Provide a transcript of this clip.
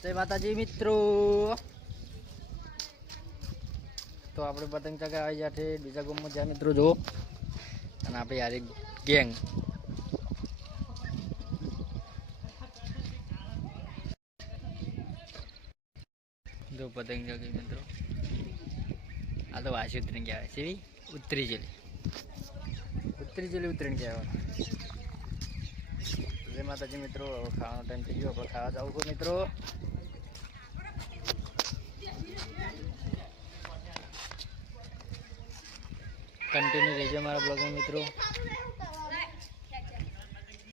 જય માતાજી મિત્રો. તો આપણે પતંગ ચગાવવા આવી ગયા છે બીજા ગામમાં જ્યાં મિત્રો જુઓ, અને આપણે યાર ગેંગ જો પતંગ ચગાવી મિત્રો. આ તો વાસી ઉતરીને કહેવાય છે, ઉતરી જેલી ઉતરીને કહેવાય. જય માતાજી મિત્રો. હવે ખાવાનો ટાઈમ થઈ ગયો, આપણે ખાવા જવું છું મિત્રો. કન્ટિન્યુ રહેજો મારા બ્લોગમાં મિત્રો.